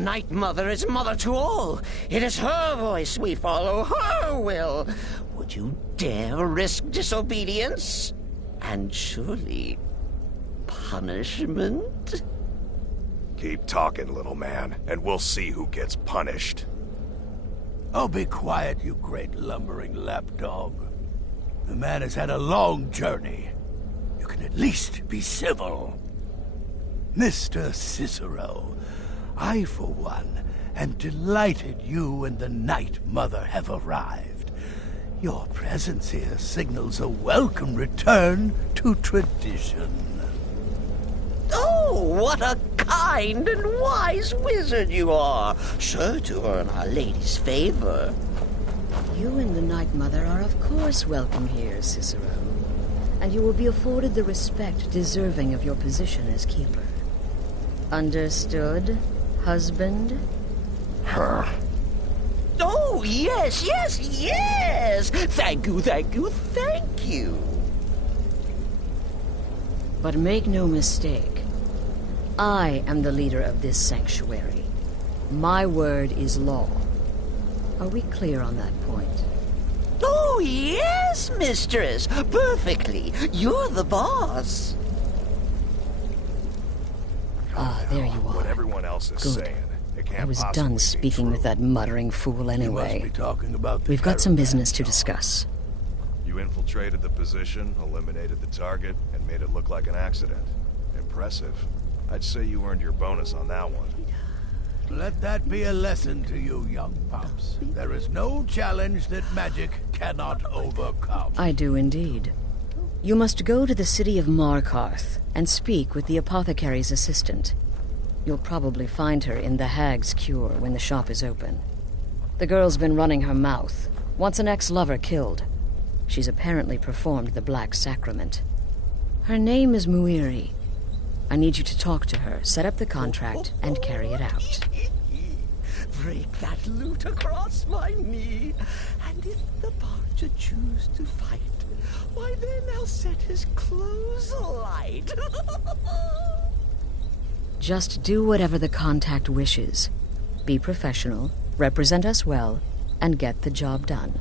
Night Mother is mother to all. It is her voice we follow, her will. Would you dare risk disobedience? And surely punishment? Keep talking, little man, and we'll see who gets punished. Oh, be quiet, you great lumbering lapdog. The man has had a long journey. You can at least be civil. Mr. Cicero, I, for one, am delighted you and the Night Mother have arrived. Your presence here signals a welcome return to tradition. Oh, what a kind and wise wizard you are, sure to earn Our Lady's favor. You and the Night Mother are of course welcome here, Cicero. And you will be afforded the respect deserving of your position as keeper. Understood, husband? Her. Oh, yes, yes, yes! Thank you, thank you, thank you. But make no mistake, I am the leader of this sanctuary. My word is law. Are we clear on that point? Oh, yes, mistress. Perfectly. You're the boss. Ah, there you are. What everyone else is Good. saying. It can't I was possibly done be speaking true. with that muttering fool You must anyway. be talking about the We've got some caravan, business to dog. discuss. You infiltrated the position, eliminated the target, and made it look like an accident. Impressive. I'd say you earned your bonus on that one. Let that be a lesson to you, young pups. There is no challenge that magic cannot overcome. I do indeed. You must go to the city of Markarth and speak with the apothecary's assistant. You'll probably find her in the Hag's Cure when the shop is open. The girl's been running her mouth. Wants an ex-lover killed. She's apparently performed the Black Sacrament. Her name is Muiri. I need you to talk to her, set up the contract, and carry it out. Break that lute across my knee. And if the Parcher choose to fight, why then I'll set his clothes alight. Just do whatever the contact wishes. Be professional, represent us well, and get the job done.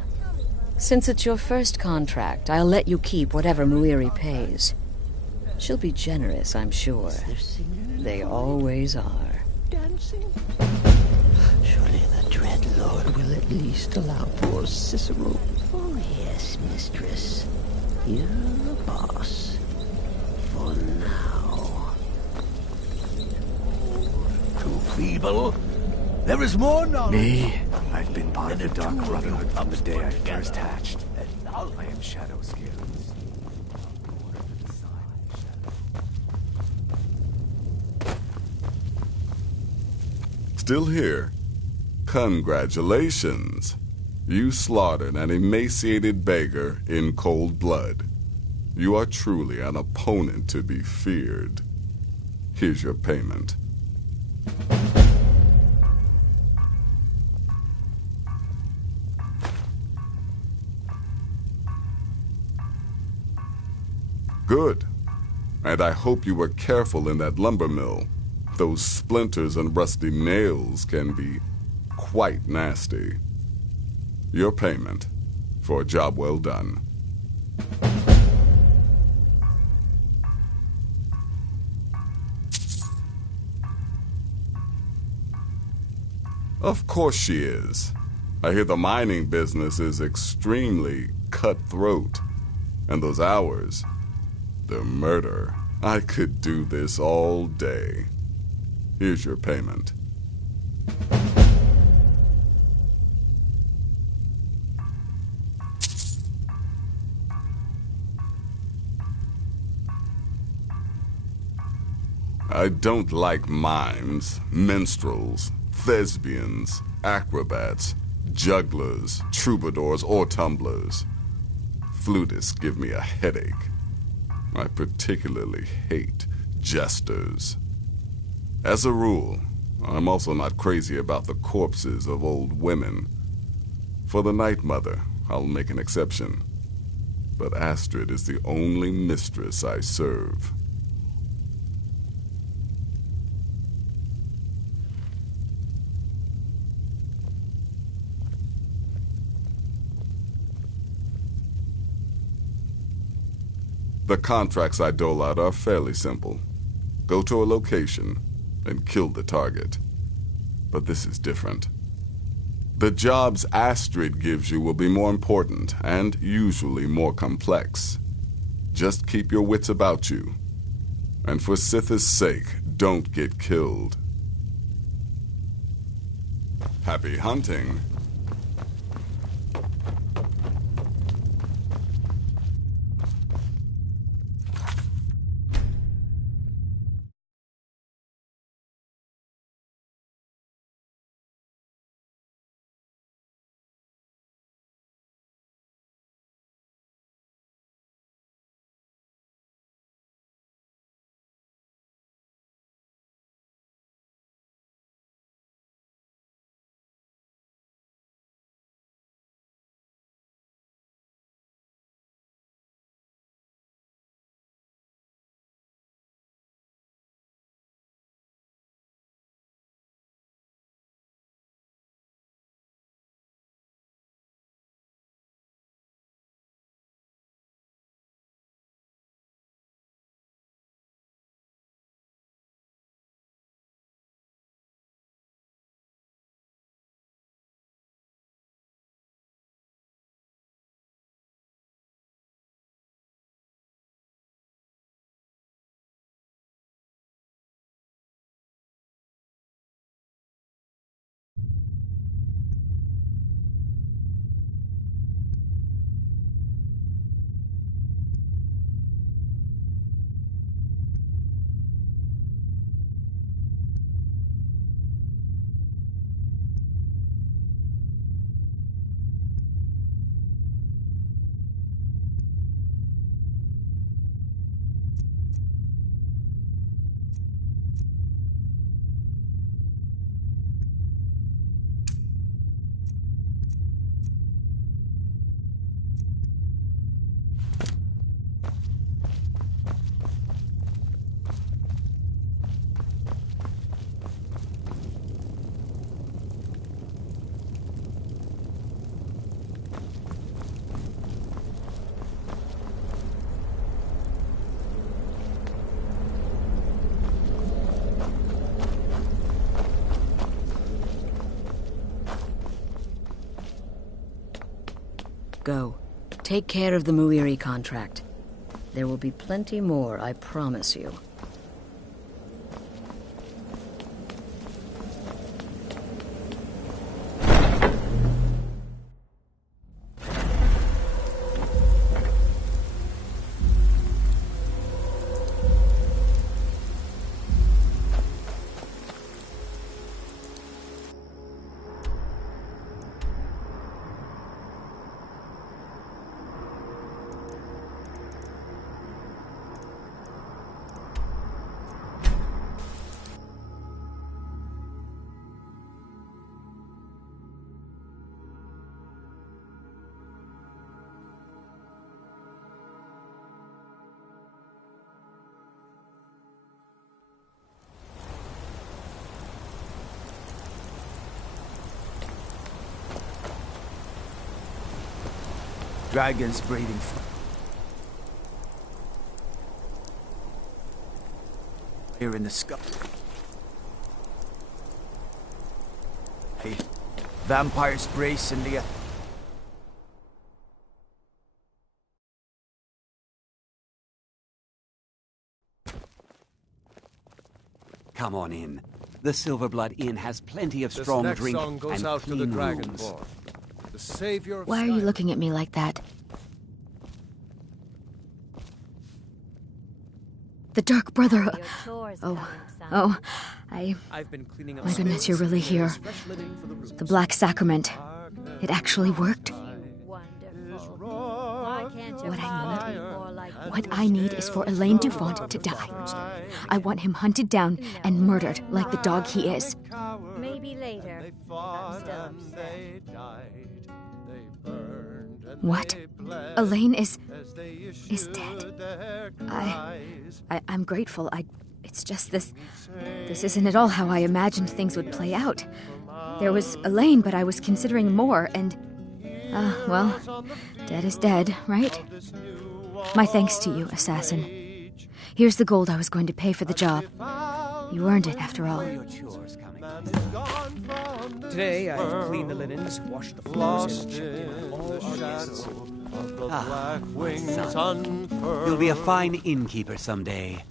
Since it's your first contract, I'll let you keep whatever Muiri pays. She'll be generous, I'm sure. They always are. Dancing? Surely the Dread Lord will at least allow poor Cicero. Oh, yes, mistress. You're the boss. For now. Too feeble? There is more knowledge. Me? I've been part of the Dark Brotherhood from the day I first hatched. I am Shadow Skills. Still here? Congratulations. You slaughtered an emaciated beggar in cold blood. You are truly an opponent to be feared. Here's your payment. Good. And I hope you were careful in that lumber mill. Those splinters and rusty nails can be quite nasty. Your payment for a job well done. Of course she is. I hear the mining business is extremely cutthroat. And those hours, the murder. I could do this all day. Here's your payment. I don't like mimes, minstrels, thespians, acrobats, jugglers, troubadours, or tumblers. Flutists give me a headache. I particularly hate jesters. As a rule, I'm also not crazy about the corpses of old women. For the Night Mother, I'll make an exception. But Astrid is the only mistress I serve. The contracts I dole out are fairly simple. Go to a location and kill the target. But this is different. The jobs Astrid gives you will be more important and usually more complex. Just keep your wits about you. And for Sith's sake, don't get killed. Happy hunting. Go. Take care of the Muiri contract. There will be plenty more, I promise you. Dragons breathing fire in the sky. Hey, vampires brace in the... Come on in. The Silverblood Inn has plenty of strong drink song goes and out to the clean rooms. Dragonborn, the savior of Why are you Skyrim. looking at me like that? The Dark Brother... I've been cleaning up My goodness, you're really here. fresh linen for the rooms. The Black Sacrament. It actually worked. What I need is for Elaine Dufont to die. I want him hunted down and murdered like the dog he is. Maybe later. I'm still upset. What? Elaine is dead. I'm grateful. It's just this isn't at all how I imagined things would play out. There was Elaine, but I was considering more, and well, dead is dead, right? My thanks to you, assassin. Here's the gold I was going to pay for the job. You earned it, after all. Today, I've cleaned the linens, washed the floors, and checked in on all our guests. Son, you'll be a fine innkeeper someday.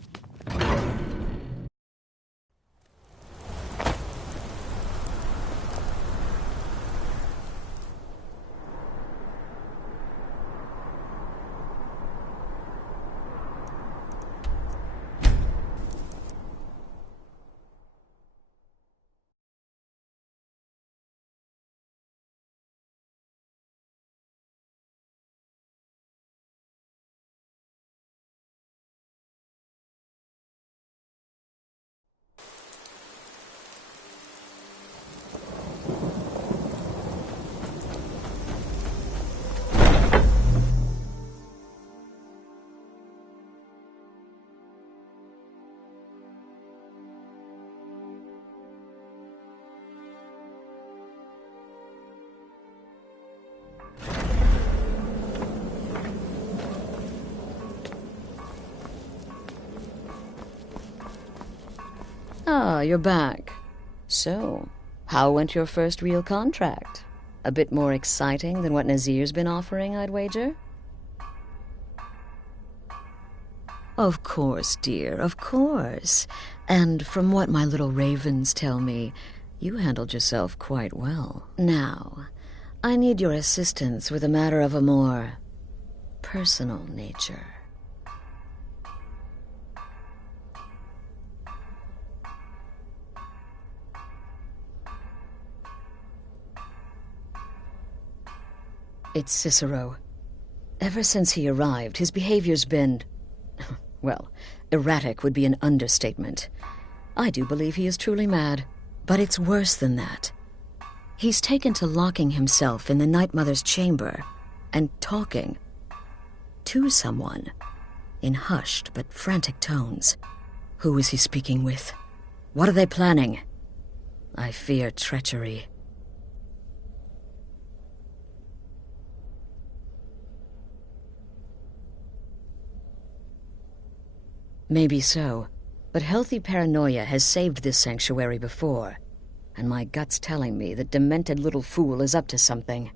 Ah, you're back. So, how went your first real contract? A bit more exciting than what Nazir's been offering, I'd wager? Of course, dear, of course. And from what my little ravens tell me, you handled yourself quite well. Now, I need your assistance with a matter of a more personal nature. It's Cicero. Ever since he arrived, his behavior's been... well, erratic would be an understatement. I do believe he is truly mad. But it's worse than that. He's taken to locking himself in the Night Mother's chamber and talking to someone in hushed but frantic tones. Who is he speaking with? What are they planning? I fear treachery. Maybe so, but healthy paranoia has saved this sanctuary before, and my gut's telling me that demented little fool is up to something.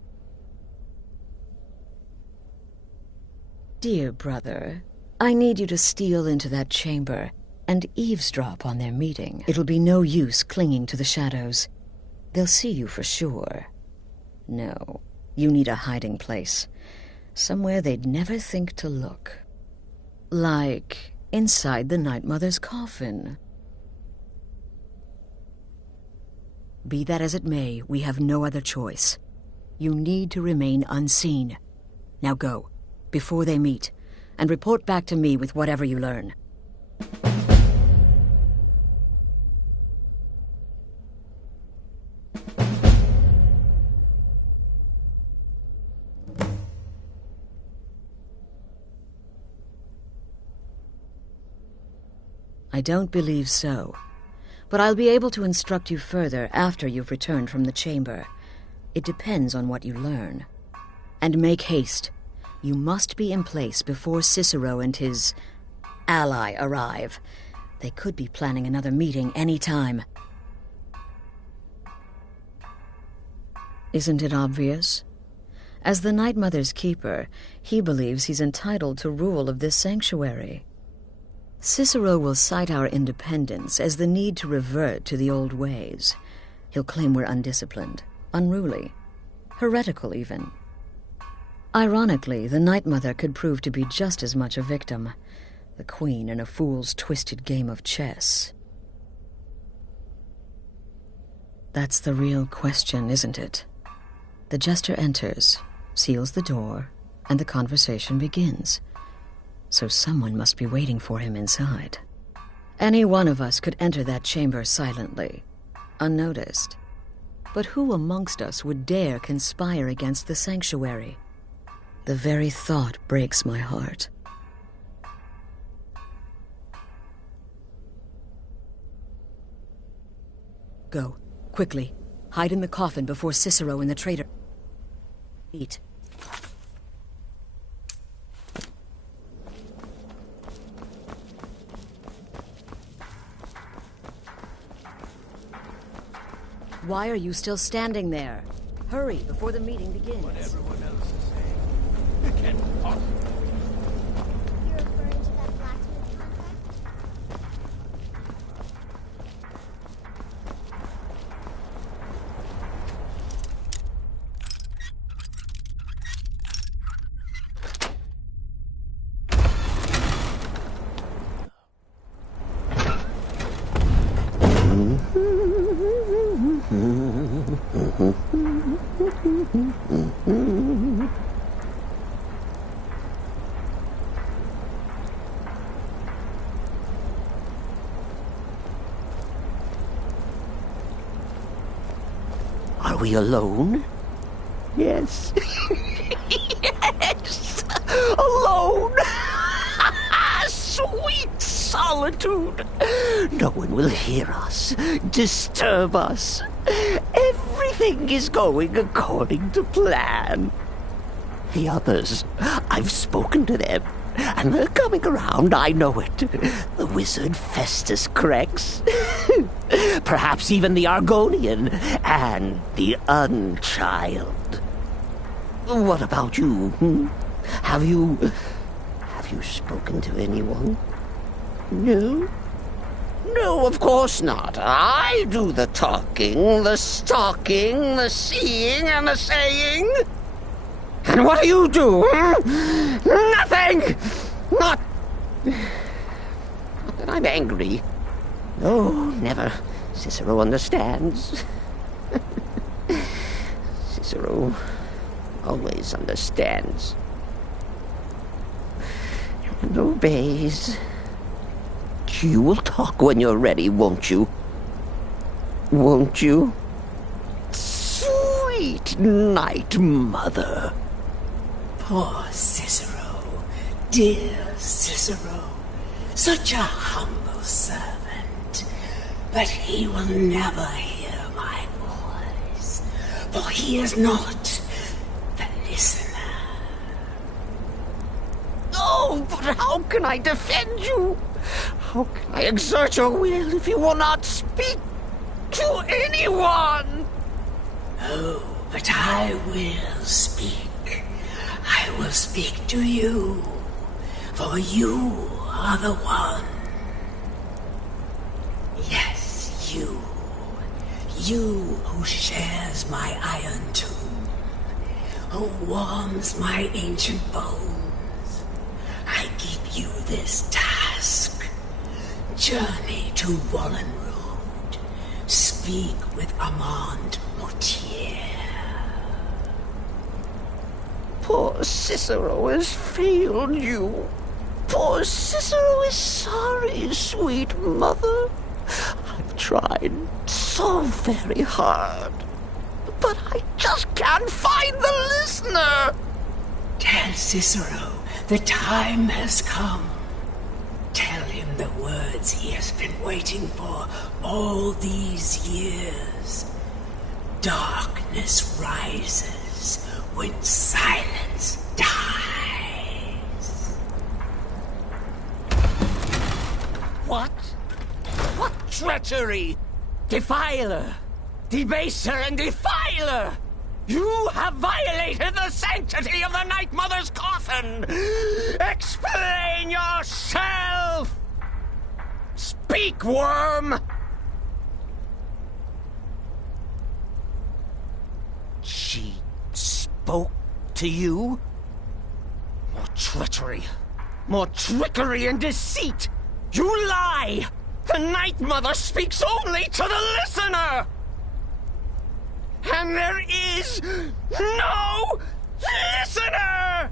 Dear brother, I need you to steal into that chamber and eavesdrop on their meeting. It'll be no use clinging to the shadows. They'll see you for sure. No, you need a hiding place, somewhere they'd never think to look. Like... inside the Night Mother's coffin. Be that as it may, we have no other choice. You need to remain unseen. Now go, before they meet, and report back to me with whatever you learn. I don't believe so, but I'll be able to instruct you further after you've returned from the chamber. It depends on what you learn. And make haste. You must be in place before Cicero and his ally arrive. They could be planning another meeting any time. Isn't it obvious? As the Night Mother's keeper, he believes he's entitled to rule of this sanctuary. Cicero will cite our independence as the need to revert to the old ways. He'll claim we're undisciplined, unruly, heretical even. Ironically, the Night Mother could prove to be just as much a victim, the queen in a fool's twisted game of chess. That's the real question, isn't it? The jester enters, seals the door, and the conversation begins. So someone must be waiting for him inside. Any one of us could enter that chamber silently, unnoticed. But who amongst us would dare conspire against the sanctuary? The very thought breaks my heart. Go, quickly. Hide in the coffin before Cicero and the traitor... Eat. Why are you still standing there? Hurry before the meeting begins. What everyone else is saying. It can't possibly. You're referring to that blacksmith contract? Are we alone? Yes. Yes! Alone! Sweet solitude! No one will hear us, disturb us. Everything is going according to plan. The others, I've spoken to them, and they're coming around, I know it. The wizard Festus Crex. Perhaps even the Argonian and the Unchild. What about you? Have you spoken to anyone? No? No, of course not. I do the talking, the stalking, the seeing, and the saying. And what do you do? Nothing! Not that I'm angry. No, never. Cicero understands. Cicero always understands. And obeys. You will talk when you're ready, won't you? Won't you? Sweet night, mother. Poor Cicero, dear Cicero, such a humble servant, but he will never hear my voice, for he is not the listener. Oh, but how can I defend you? How can I exert your will if you will not speak to anyone? Oh, but I will speak. I will speak to you, for you are the one. Yes, you. You who shares my iron tomb, who warms my ancient bones. I give you this task. Journey to Wallenrood. Speak with Armand Mortier. Poor Cicero has failed you. Poor Cicero is sorry, sweet mother. I've tried so very hard, but I just can't find the listener. Tell Cicero the time has come. Tell him the words he has been waiting for all these years. Darkness rises when silence dies. What? What treachery? Defiler! Debaser and defiler! You have violated the sanctity of the Night Mother's coffin! Explain yourself! Speak, worm! She spoke to you? More treachery. More trickery and deceit! You lie! The Night Mother speaks only to the listener! And there is no listener!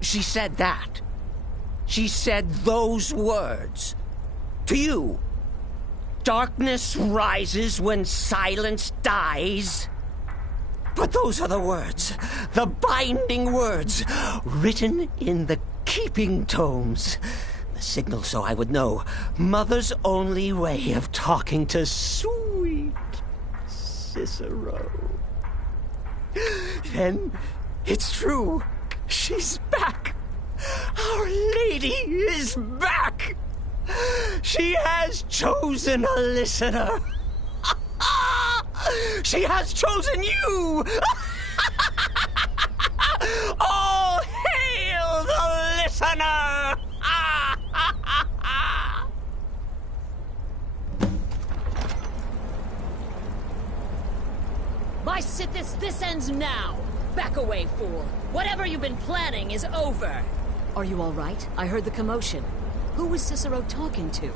She said that. She said those words. To you. Darkness rises when silence dies. But those are the words, the binding words, written in the keeping tomes. The signal so I would know. Mother's only way of talking to sweet Cicero. Then it's true. She's back. Our lady is back! She has chosen a listener! She has chosen you! All hail the listener! By Sithis, this ends now! Back away, fool! Whatever you've been planning is over! Are you all right? I heard the commotion. Who was Cicero talking to?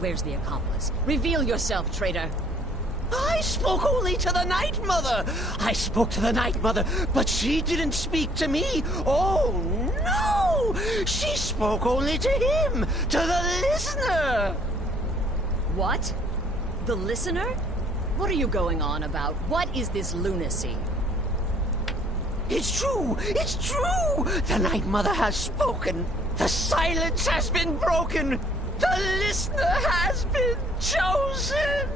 Where's the accomplice? Reveal yourself, traitor! I spoke only to the Night Mother! I spoke to the Night Mother, but she didn't speak to me! Oh, no! She spoke only to him! To the listener! What? The listener? What are you going on about? What is this lunacy? It's true! It's true! The Night Mother has spoken! The silence has been broken! The listener has been chosen!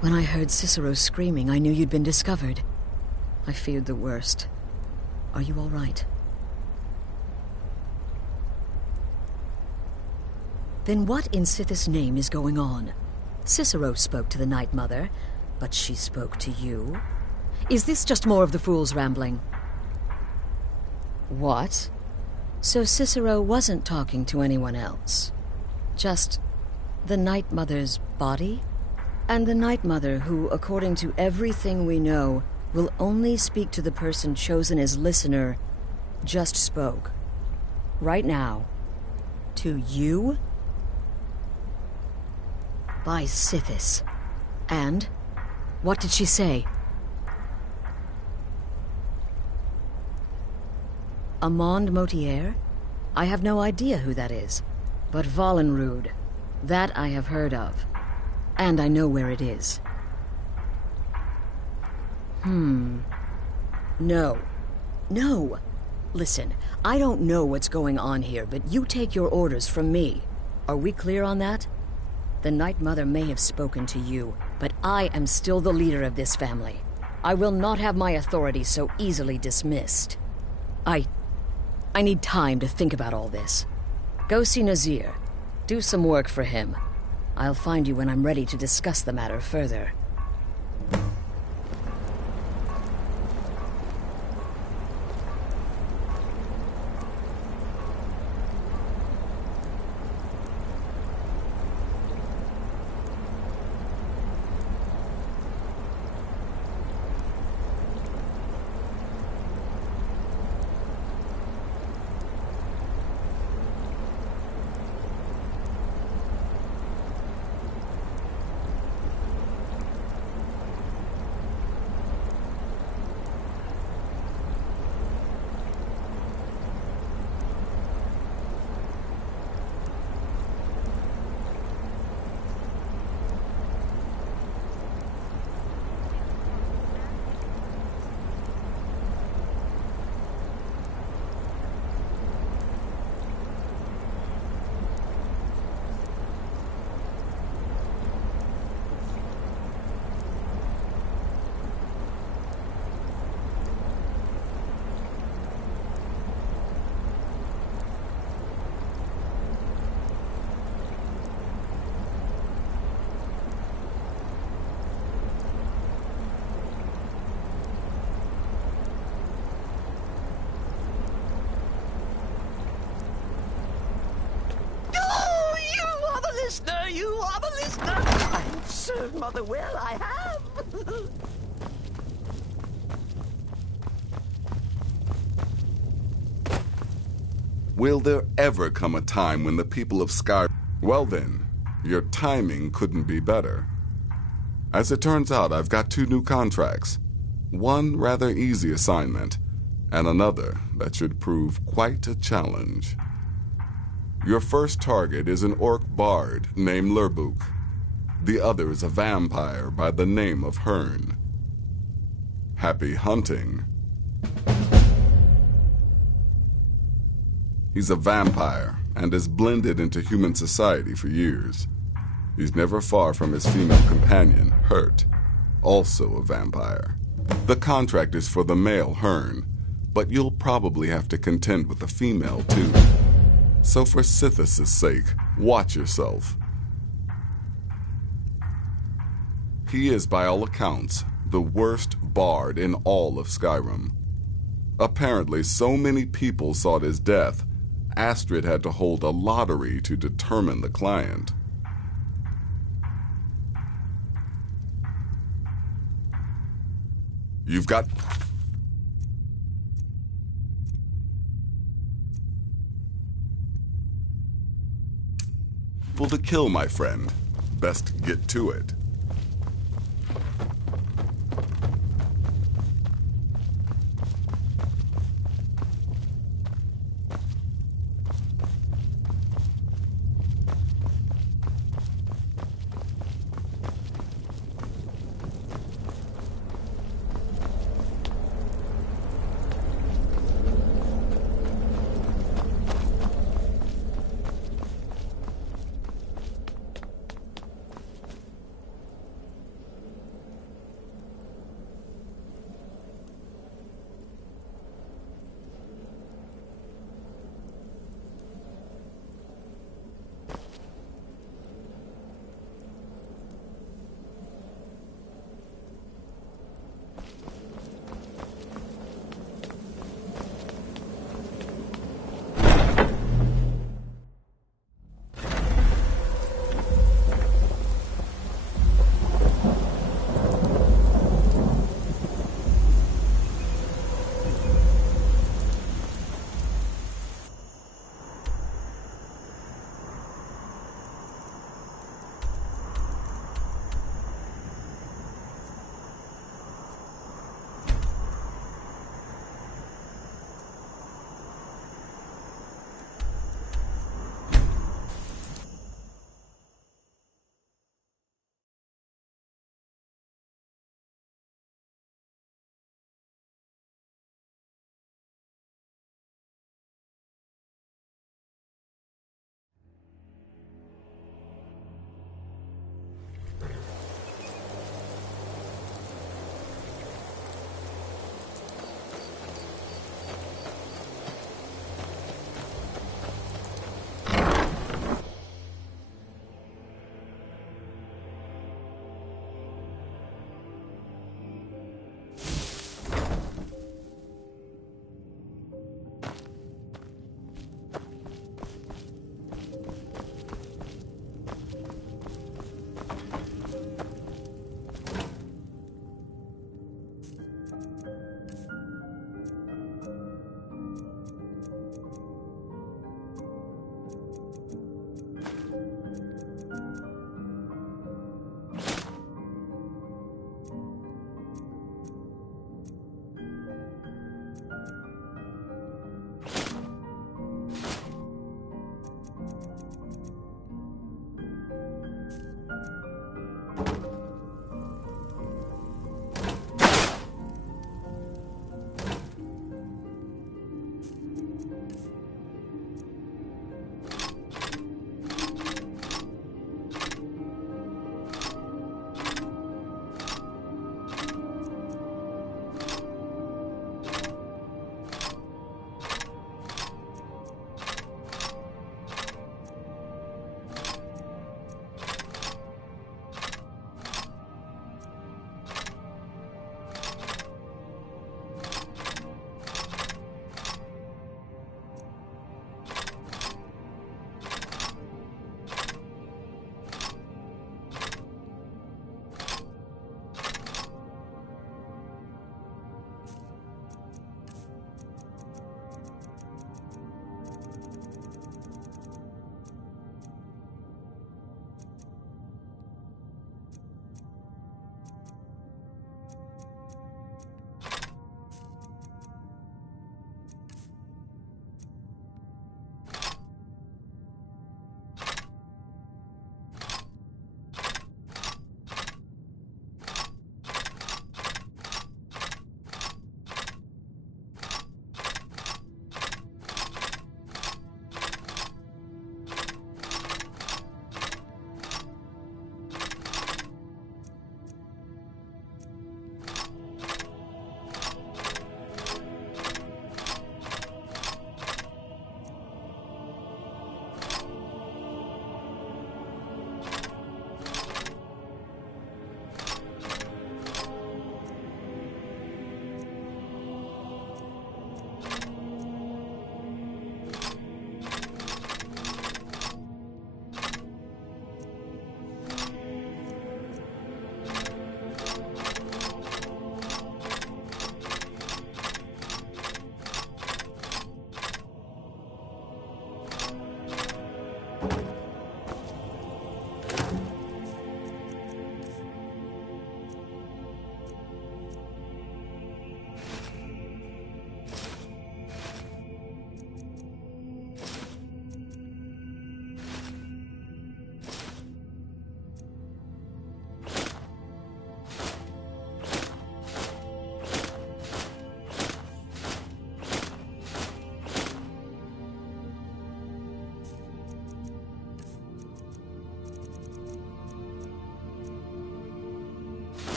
When I heard Cicero screaming, I knew you'd been discovered. I feared the worst. Are you all right? Then what in Sithis' name is going on? Cicero spoke to the Night Mother, but she spoke to you? Is this just more of the fool's rambling? What? So Cicero wasn't talking to anyone else? Just the Night Mother's body? And the Night Mother, who, according to everything we know, will only speak to the person chosen as listener, just spoke. Right now. To you? By Sithis. And? What did she say? Amand Motier? I have no idea who that is. But Valenrud, that I have heard of. And I know where it is. No. No! Listen, I don't know what's going on here, but you take your orders from me. Are we clear on that? The Night Mother may have spoken to you, but I am still the leader of this family. I will not have my authority so easily dismissed. I need time to think about all this. Go see Nazir. Do some work for him. I'll find you when I'm ready to discuss the matter further. You are the listener! I've served Mother well, I have! Will there ever come a time when the people of Skyrim... Well then, your timing couldn't be better. As it turns out, I've got 2 new contracts. One rather easy assignment, and another that should prove quite a challenge. Your first target is an orc bard named Lurbuk. The other is a vampire by the name of Hearn. Happy hunting. He's a vampire and has blended into human society for years. He's never far from his female companion, Hurt, also a vampire. The contract is for the male Hearn, but you'll probably have to contend with the female too. So for Sithis' sake, watch yourself. He is, by all accounts, the worst bard in all of Skyrim. Apparently, so many people sought his death, Astrid had to hold a lottery to determine the client. You've got... people to kill, my friend. Best get to it.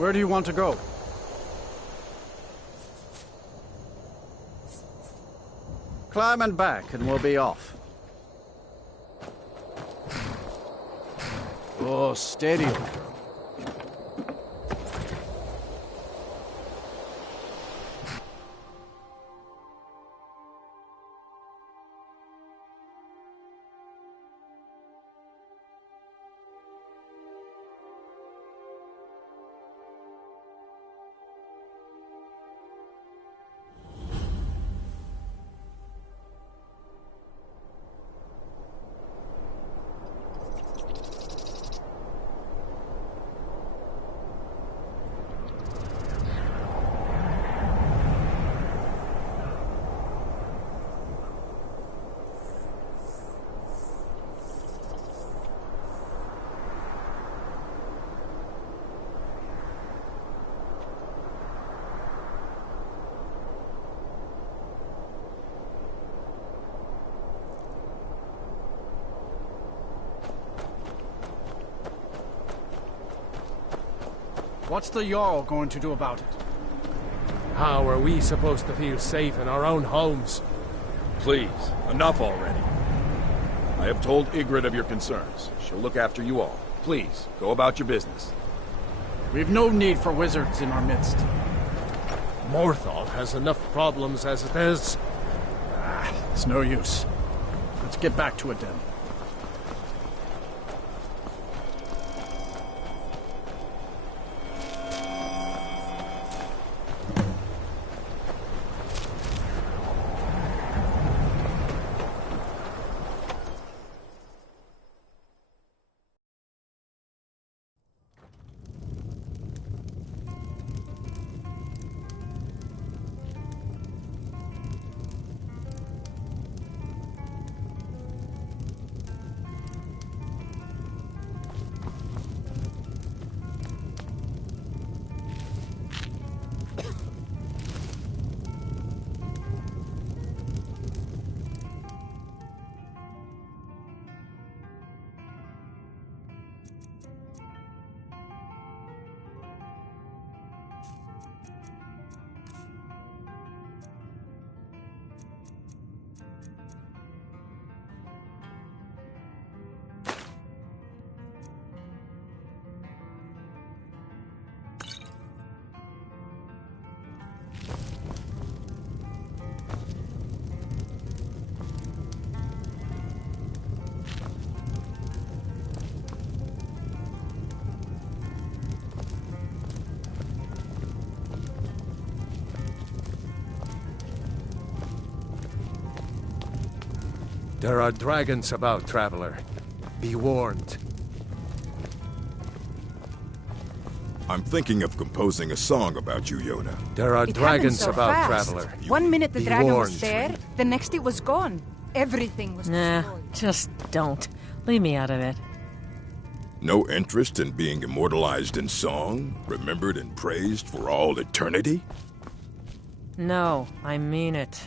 Where do you want to go? Climb and back, and we'll be off. Oh, steady, old girl. What's the Jarl going to do about it? How are we supposed to feel safe in our own homes? Please, enough already. I have told Ygritte of your concerns. She'll look after you all. Please, go about your business. We've no need for wizards in our midst. Morthal has enough problems as it is. It's no use. Let's get back to it then. There are dragons about, traveler. Be warned. I'm thinking of composing a song about you, Yoda. There are dragons so about, fast. traveler. 1 minute the Be dragon warned. was there, the next it was gone. Everything was Nah, destroyed. just don't. Leave me out of it. No interest in being immortalized in song, remembered and praised for all eternity? No, I mean it.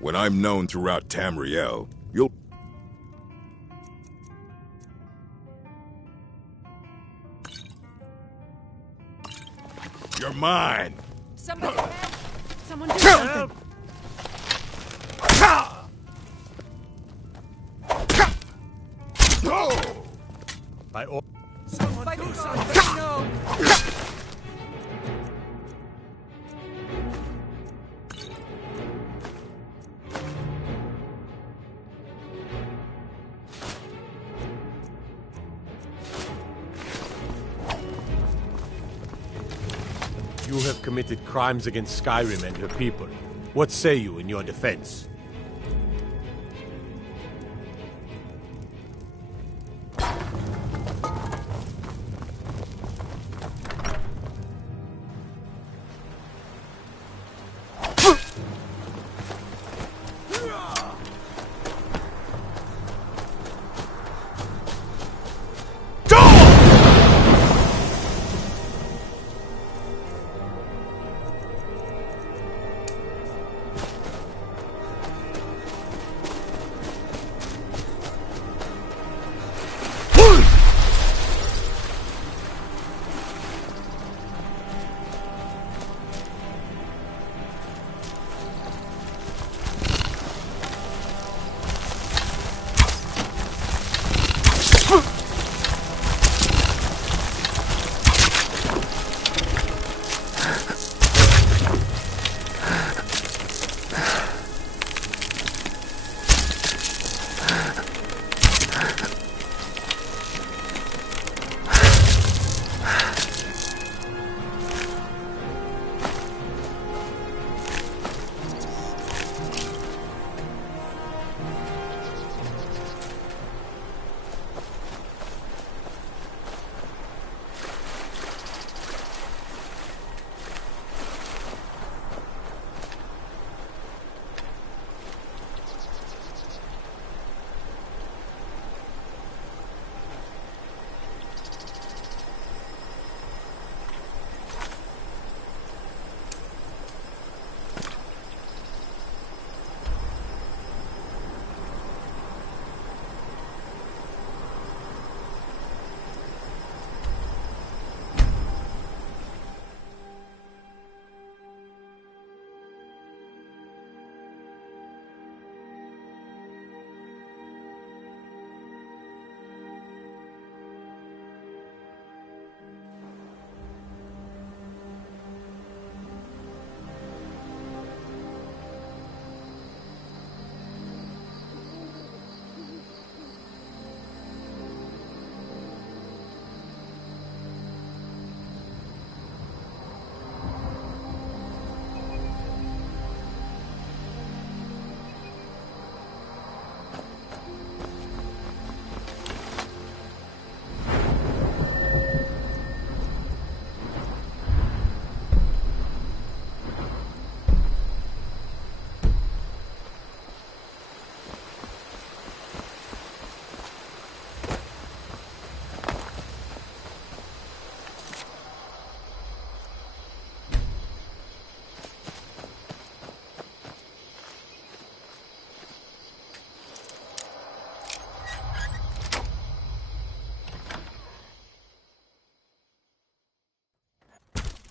When I'm known throughout Tamriel, you'll... You're mine! Somebody help! Someone do something! By all... Someone do something! No! You have committed crimes against Skyrim and her people. What say you in your defense?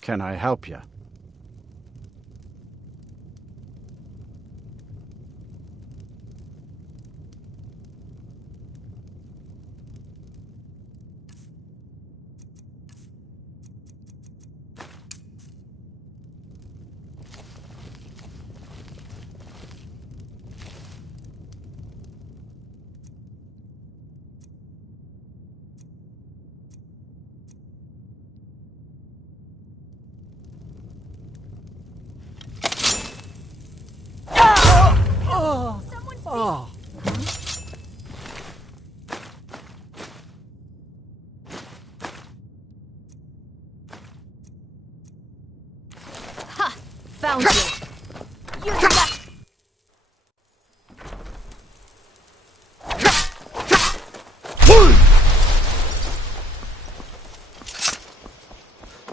Can I help you? Oh. Ha! Found you! You got...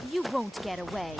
You won't get away.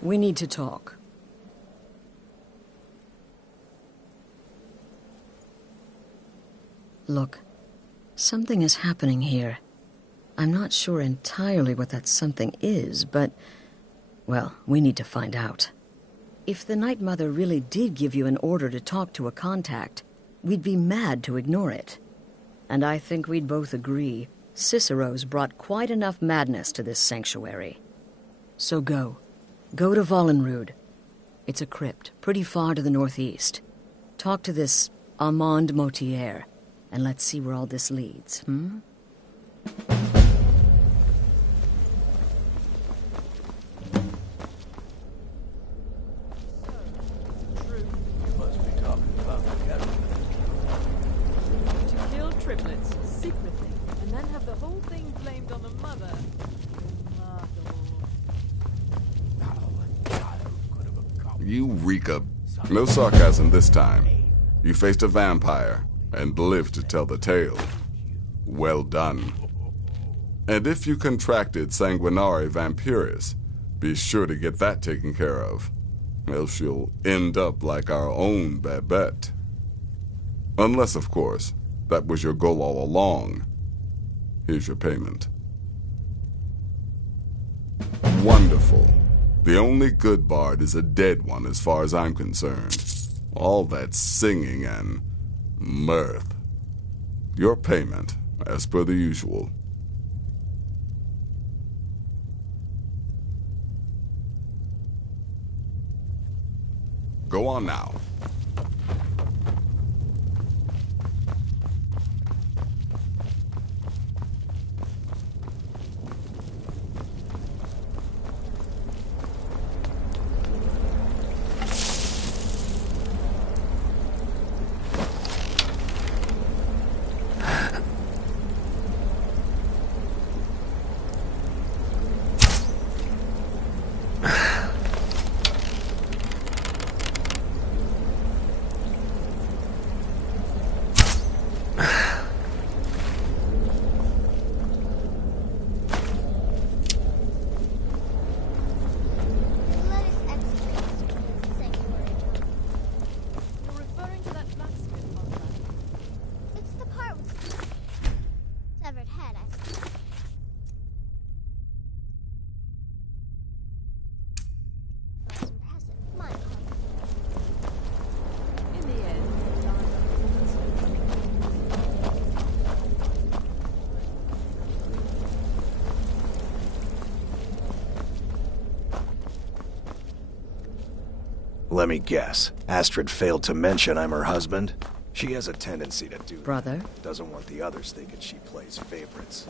We need to talk. Look, something is happening here. I'm not sure entirely what that something is, but, well, we need to find out. If the Night Mother really did give you an order to talk to a contact, we'd be mad to ignore it. And I think we'd both agree Cicero's brought quite enough madness to this sanctuary. So go. Go to Vollenrud. It's a crypt, pretty far to the northeast. Talk to this Armand Motier, and let's see where all this leads, hmm? Triplets, secretly, and then have the whole thing blamed on the mother. Eureka. No sarcasm this time. You faced a vampire and lived to tell the tale. Well done. And if you contracted Sanguinare Vampiris, be sure to get that taken care of, else you'll end up like our own Babette. Unless, of course, that was your goal all along. Here's your payment. Wonderful. The only good bard is a dead one as far as I'm concerned. All that singing and mirth. Your payment, as per the usual. Go on now. Let me guess. Astrid failed to mention I'm her husband? She has a tendency to do that. Brother? Doesn't want the others thinking she plays favorites.